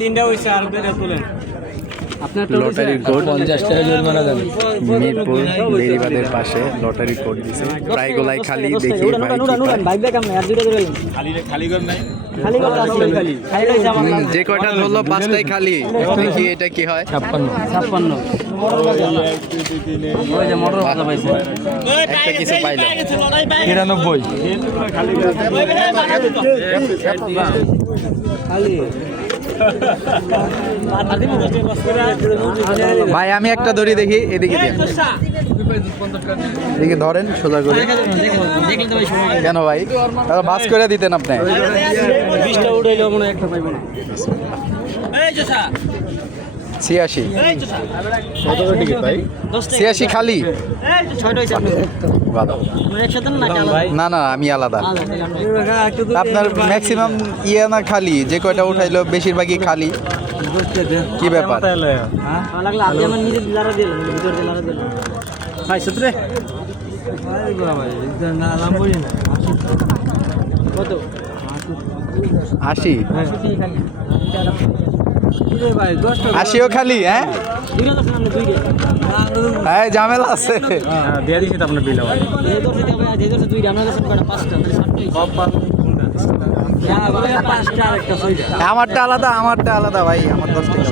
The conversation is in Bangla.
তিনটা হইছে আর বেরে তুলেন লটারির কোড 50 টাকা জরিমানা দেন। মিরপুর বেরিবাদের পাশে লটারি কোড দিছে। প্রায় গোলাই খালি দেখি ভাই কি পায়। যে কয়টা ধরলো পাঁচটাই খালি। দেখি এটা কি হয়। 56 ওই যে মোটর কথা পাইছে একটা কিছু পাইলো 93 ভাই আমি একটা দড়ি দেখি এদিকে দিয়ে দেখি ধরেন সোজা করে কেন ভাই তাহলে বাস করে দিতেন আপনি 20টা উড়াইলেও মনে একটা পাইবো না 86 কত করে টিকিট ভাই 86 খালি ভালো। না না আমি আলাদা আপনার ম্যাক্সিমাম ইয়ে না খালি যে কয়টা উঠাইলো বেশিরভাগই খালি কি ব্যাপার কত 80 80ও খালি হ্যাঁ হ্যাঁ ঝামেলা আছে দিয়ে দিছি তো আপনার বিল আমারটা আলাদা ভাই আমার 10 টাকা